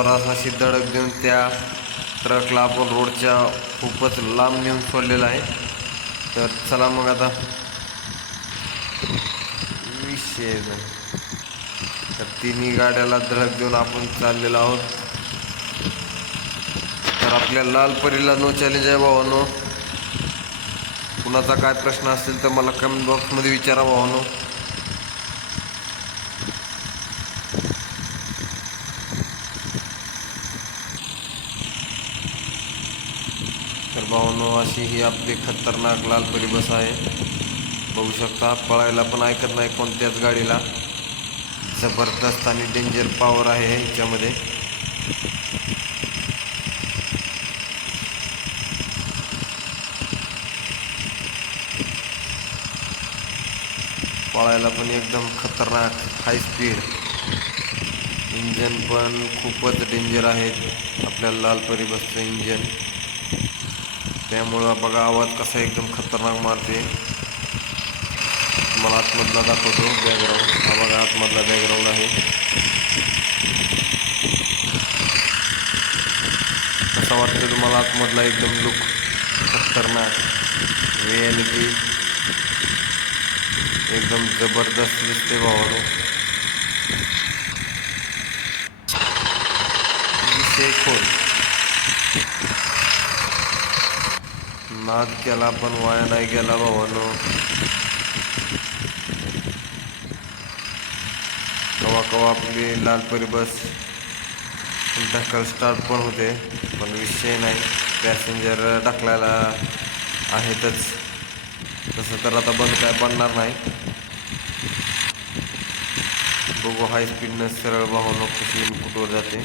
जोरात अशी धडक देऊन त्या ट्रकला आपण रोडच्या खूपच लांब नेऊन सोडलेला आहे. तर चला मग आता. विषय नाही. तर तिन्ही गाड्याला धडक देऊन आपण चाललेलो आहोत. तर आपल्या लालपरीला नो चॅलेंज आहे भावानो. कुणाचा काय प्रश्न असेल तर मला कमेंट बॉक्समध्ये विचारा भावानो. तर भावानो अशी ही आपली खतरनाक लालपरी बस आहे. बघू शकता पळायला पण ऐकत नाही कोणत्याच गाडीला. जबरदस्त आणि डेंजर पॉवर आहे ह्याच्यामध्ये पळायला पण एकदम खतरनाक हाय स्पीड इंजन पण खूपच डेंजर आहे आपल्या लालपरी बसचं इंजन त्यामुळं बघा आवाज कसा एकदम खतरनाक मारते. मला आतमधला दाखवतो बॅकग्राऊंड हा बघा आतमधला बॅकग्राऊंड आहे. कसा वाटतं तुम्हाला आतमधला एकदम लुक खतरनाक. रिॲलिटी एकदम जबरदस्त दिसते भावानो. दिसते खोल. नाद केला पण वाया नाही गेला भावानो. कवा कवा आपली लालपरी बस ढकल स्टार्ट पण होते पण विषय नाही. पॅसेंजर ढकलायला आहेतच. तसं तर आता बंद काय पडणार नाही. बघू हाय स्पीडनं सरळ भावानो कुठून कुठवर जाते.